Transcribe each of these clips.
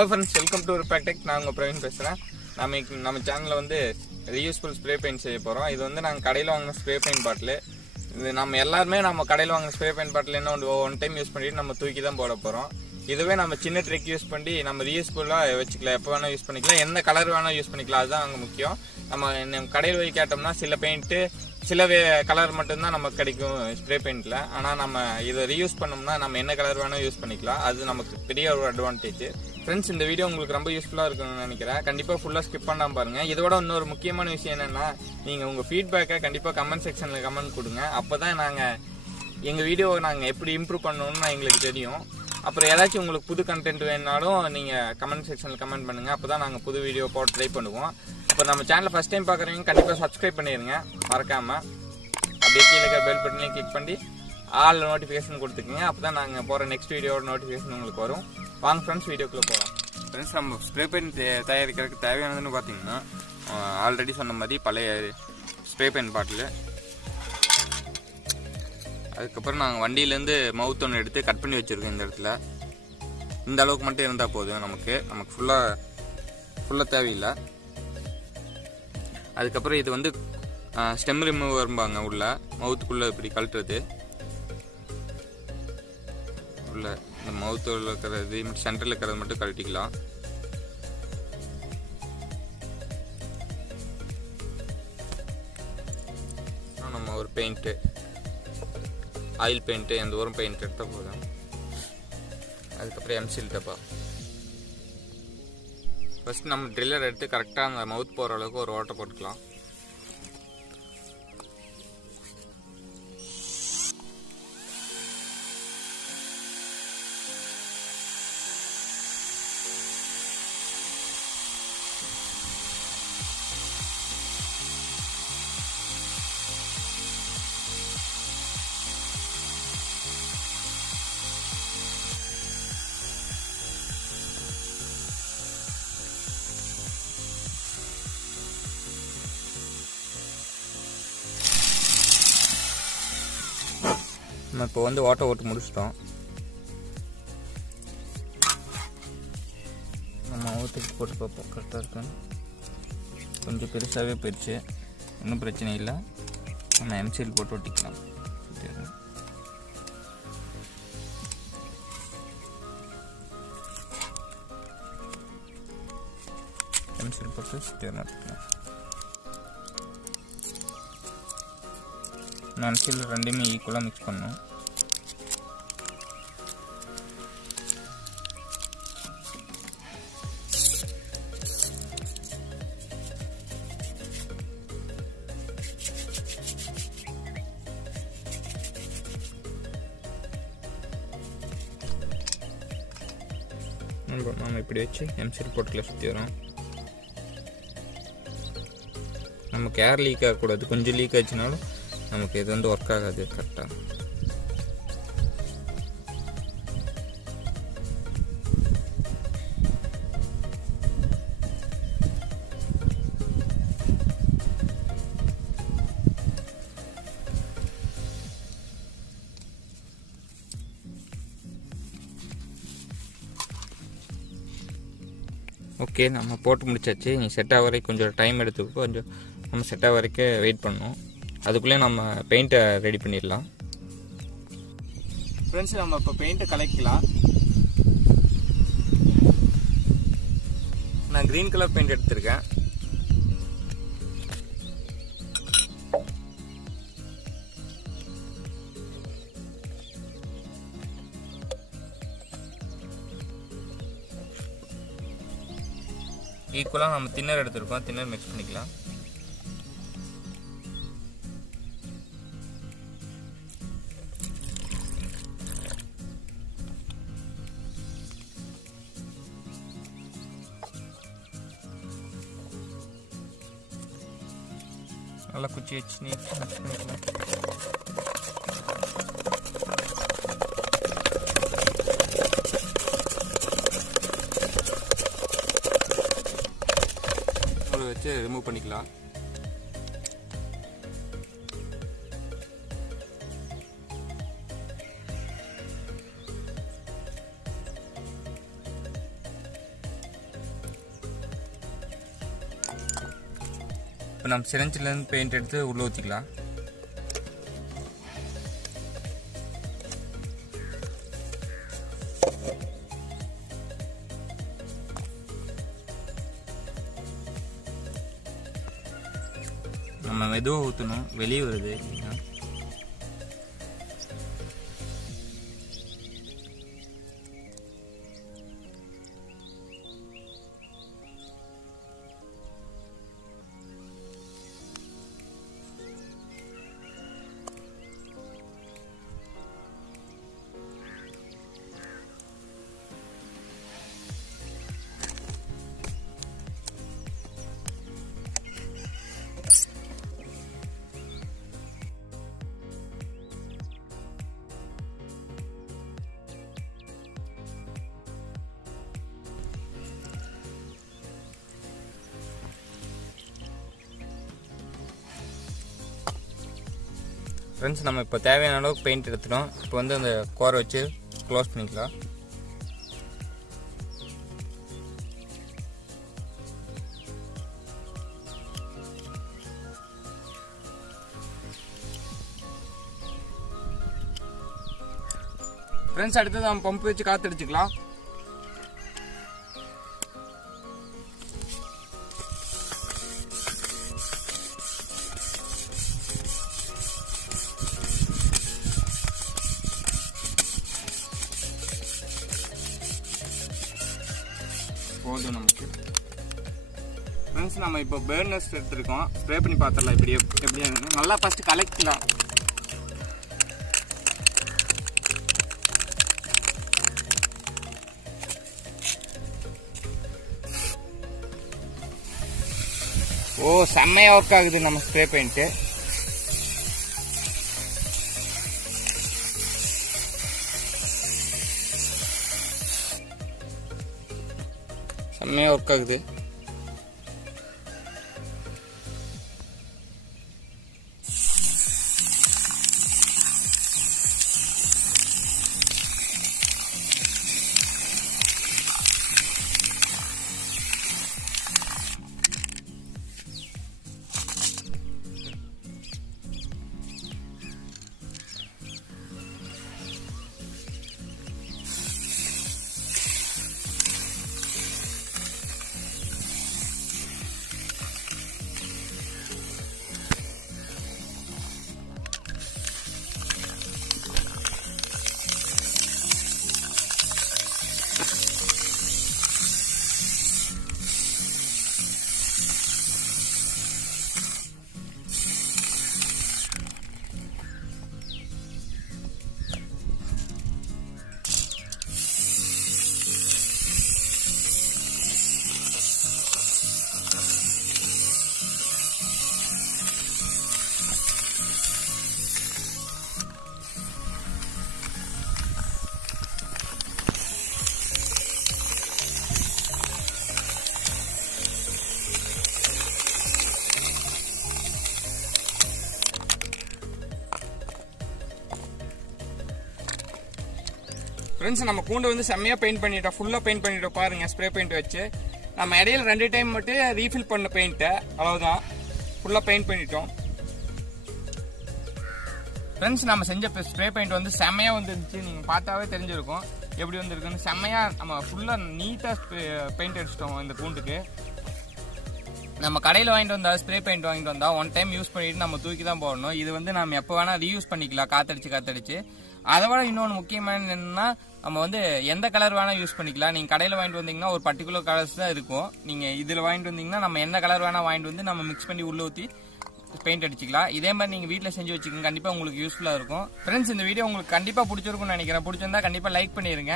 Hello friends, welcome to Refillable. நான் உங்கள் பிரவீன் பேசுகிறேன். நம்ம சேனலில் வந்து reusable spray paint செய்ய போகிறோம். இது வந்து நாங்கள் கடையில் வாங்கின ஸ்ப்ரே பெயிண்ட் பாட்டில். இது நம்ம எல்லாருமே நம்ம கடையில் வாங்கின ஸ்ப்ரே பெயிண்ட் பாட்டில் என்ன ஒன் டைம் யூஸ் பண்ணிட்டு நம்ம தூக்கி தான் போட போகிறோம். இதுவே நம்ம சின்ன ட்ரிக் யூஸ் பண்ணி நம்ம ரீயூஸ்ஃபுல்லாக வச்சுக்கலாம். எப்போ வேணால் யூஸ் பண்ணிக்கலாம், எந்த கலர் வேணால் யூஸ் பண்ணிக்கலாம். அதுதான் அங்கே முக்கியம். நம்ம கடையில் போய் கேட்டோம்னா சில பெயிண்ட்டு சில கலர் மட்டும்தான் நமக்கு கிடைக்கும் ஸ்ப்ரே பெயிண்டில். ஆனால் நம்ம இதை ரீயூஸ் பண்ணோம்னா நம்ம என்ன கலர் வேணால் யூஸ் பண்ணிக்கலாம். அது நமக்கு பெரிய ஒரு அட்வான்டேஜ். ஃப்ரெண்ட்ஸ், இந்த வீடியோ உங்களுக்கு ரொம்ப யூஸ்ஃபுல்லாக இருக்குன்னு நினைக்கிறேன். கண்டிப்பாக ஃபுல்லாக ஸ்கிப் பண்ணாமல் பாருங்கள். இதோட இன்னொரு முக்கியமான விஷயம் என்னென்னா, நீங்கள் உங்கள் ஃபீட்பேக்கை கண்டிப்பாக கமெண்ட் செக்ஷனில் கமெண்ட் கொடுங்க. அப்போ தான் நாங்கள் எங்கள் வீடியோவை நாங்கள் எப்படி இம்ப்ரூவ் பண்ணணும்னு எங்களுக்கு தெரியும். அப்புறம் ஏதாச்சும் உங்களுக்கு புது கண்டென்ட் வேணுனாலும் நீங்கள் கமெண்ட் செக்ஷனில் கமெண்ட் பண்ணுங்கள். அப்போ தான் நாங்கள் புது வீடியோ போட்டு ட்ரை பண்ணுவோம். இப்போ நம்ம சேனலை ஃபஸ்ட் டைம் பார்க்குறவங்க கண்டிப்பாக சப்ஸ்கிரைப் பண்ணிடுங்க மறக்காமல். அப்படியே கீழே இருக்கிற பெல் பட்டனையும் கிளிக் பண்ணி ஆல் நோட்டிஃபிகேஷன் கொடுத்துக்கோங்க. அப்போ தான் நாங்கள் போகிற நெக்ஸ்ட் வீடியோட நோட்டிஃபிகேஷன் உங்களுக்கு வரும். வாங்க ஃப்ரெண்ட்ஸ், வீடியோக்குள்ளே போகலாம். ஃப்ரெண்ட்ஸ், நம்ம ஸ்ப்ரே பெயிண்ட் தயாரிக்கிறதுக்கு தேவையானதுன்னு பார்த்தீங்கன்னா, ஆல்ரெடி சொன்ன மாதிரி பழைய ஸ்ப்ரே பெயிண்ட் பாட்டில், அதுக்கப்புறம் நாங்கள் வண்டியிலேருந்து மவுத் ஒன்று எடுத்து கட் பண்ணி வச்சுருக்கோம். இந்த இடத்துல இந்த அளவுக்கு மட்டும் இருந்தால் போதும். நமக்கு ஃபுல்லாக தேவையில்லை. அதுக்கப்புறம் இது வந்து ஸ்டெம் ரிமூவர்பாங்க. உள்ள மவுத்துக்குள்ளே இப்படி கழட்டுறது, உள்ள இந்த மவுத்தில் இருக்கிறது சென்டரில் இருக்கிறது மட்டும் கழட்டிக்கலாம். நம்ம ஒரு பெயிண்ட்டு, ஆயில் பெயிண்ட்டு, எந்த ஒரு பெயிண்ட் எடுத்தால் போதும். அதுக்கப்புறம் எம்சில் டப்பா. ஃபஸ்ட்டு நம்ம ட்ரில்லர் எடுத்து கரெக்டாக அந்த மவுத் போகிற அளவுக்கு ஒரு ஓட்டை போட்டுக்கலாம். நம்ம இப்போ வந்து ஓட்டு முடிச்சிட்டோம். நம்ம ஊற்றுக்கு போட்டு பார்ப்போம் கரெக்டாக இருக்கான்னு. கொஞ்சம் பெருசாகவே போயிடுச்சு, ஒன்றும் பிரச்சனை இல்லை. நம்ம எம்சில் போட்டு ஒட்டிக்கலாம். எம்சில் போட்டு சுற்றிடலாம். எம்சில் ரெண்டுமே ஈக்குவலாக மிக்ஸ் பண்ணணும். நம்ம இப்படி வச்சு எம்சில் போட்டுல சுற்றி வரோம். நமக்கு ஏர் லீக் ஆகக்கூடாது. கொஞ்சம் லீக் ஆச்சுனாலும் நமக்கு இது வந்து ஒர்க் ஆகாது கரெக்டாக. ஓகே, நம்ம போட்டு முடிச்சாச்சு. நீ செட் ஆக வரைக்கும் கொஞ்சம் டைம் எடுத்துக்கோ. கொஞ்சம் நம்ம செட் ஆக வரைக்கும் வெயிட் பண்ணணும். அதுக்குள்ளே நம்ம பெயிண்ட்டை ரெடி பண்ணிடலாம். ஃப்ரெண்ட்ஸ், நம்ம இப்போ பெயிண்ட்டை கலக்கலாம். நான் க்ரீன் கலர் பெயிண்ட் எடுத்திருக்கேன். ஈக்குவலாக நம்ம தின்னர் எடுத்துருக்கோம். தின்னர் மிக்ஸ் பண்ணிக்கலாம். நல்லா குச்சி வச்சு நீட் மிக்ஸ் பண்ணிக்கலாம். வச்சு ரிமூவ் பண்ணிக்கலாம். நம்ம சிரஞ்சிலேருந்து பெயிண்ட் எடுத்து உள்ளே ஊற்றிக்கலாம். நம்ம மெதுவாக ஊற்றணும், வெளியே வருது. ஃப்ரெண்ட்ஸ், நம்ம இப்போ தேவையான அளவுக்கு பெயிண்ட் எடுத்துட்டோம். இப்போ வந்து அந்த கோரை வச்சு க்ளோஸ் பண்ணிக்கலாம். ஃப்ரெண்ட்ஸ், அடுத்தது நம்ம பம்ப் வச்சு காற்றடிச்சிக்கலாம். போதும் நமக்கு. ஃப்ரெண்ட்ஸ், நம்ம இப்போ பர்னர்ஸ் எடுத்துருக்கோம். ஸ்ப்ரே பண்ணி பார்த்துடலாம் இப்படி எப்படி நல்லா ஃபஸ்ட்டு கலக்கலாம். ஓ, செம்மையாக ஒர்க் ஆகுது நம்ம ஸ்ப்ரே பெயிண்ட்டு. செம்மையாக ஒர்க் ஆகுது. ஃப்ரெண்ட்ஸ், நம்ம கூண்டை வந்து செம்மையாக பெயிண்ட் பண்ணிட்டோம். ஃபுல்லாக பெயிண்ட் பண்ணிட்டோம் பாருங்க, ஸ்ப்ரே பெயிண்ட் வச்சு. நம்ம இடையில 2 டைம் மட்டும் ரீஃபில் பண்ண பெயிண்ட்டை, அவ்வளோதான். ஃபுல்லாக பெயிண்ட் பண்ணிட்டோம். ஃப்ரெண்ட்ஸ், நம்ம செஞ்ச ஸ்ப்ரே பெயிண்ட் வந்து செம்மையாக வந்துருந்துச்சு. நீங்கள் பார்த்தாவே தெரிஞ்சிருக்கும் எப்படி வந்துருக்குன்னு. செம்மையாக நம்ம ஃபுல்லாக நீட்டாக பெயிண்ட் அடிச்சிட்டோம் இந்த கூண்டுக்கு. நம்ம கடையில் வாங்கிட்டு வந்தா ஸ்ப்ரே பெயிண்ட் வாங்கிட்டு வந்தால் 1 டைம் யூஸ் பண்ணிட்டு நம்ம தூக்கி தான் போடணும். இது வந்து நம்ம எப்போ வேணால் ரீயூஸ் பண்ணிக்கலாம், காற்றடிச்சு. அதை விட இன்னொன்று முக்கியமான என்னன்னா, நம்ம வந்து எந்த கலர் வேணால் யூஸ் பண்ணிக்கலாம். நீங்கள் கடையில் வாங்கிட்டு வந்தீங்கன்னா ஒரு பர்டிகுலர் கலர்ஸ் தான் இருக்கும். நீங்கள் இதில் வாங்கிட்டு வந்தீங்கன்னா நம்ம எந்த கலர் வேணால் வாங்கிட்டு வந்து நம்ம மிக்ஸ் பண்ணி உள்ளே ஊற்றி பெயிண்ட் அடிச்சிக்கலாம். இதே மாதிரி நீங்கள் வீட்டில் செஞ்சு வச்சுக்கோங்க, கண்டிப்பாக உங்களுக்கு யூஸ்ஃபுல்லாக இருக்கும். ஃப்ரெண்ட்ஸ், இந்த வீடியோ உங்களுக்கு கண்டிப்பாக பிடிச்சிருக்கும்னு நினைக்கிறேன். பிடிச்சிருந்தா கண்டிப்பாக லைக் பண்ணிடுங்க.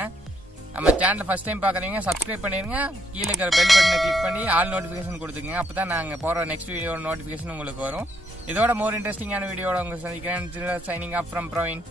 நம்ம சேனலை ஃபஸ்ட் டைம் பார்க்குறீங்க, சப்ஸ்கிரைப் பண்ணிடுங்க. கீழே இருக்கிற பெல் பட்டனை கிளிக் பண்ணி ஆல் நோட்டிஃபிகேஷன் கொடுத்துங்க. அப்போ தான் நாங்கள் போகிற நெக்ஸ்ட் வீடியோட நோட்டிஃபிகேஷன் உங்களுக்கு வரும். இதோட மோர் இன்ட்ரெஸ்டிங்கான வீடியோட உங்களை சந்திக்கிறேன். Signing off from Praveen.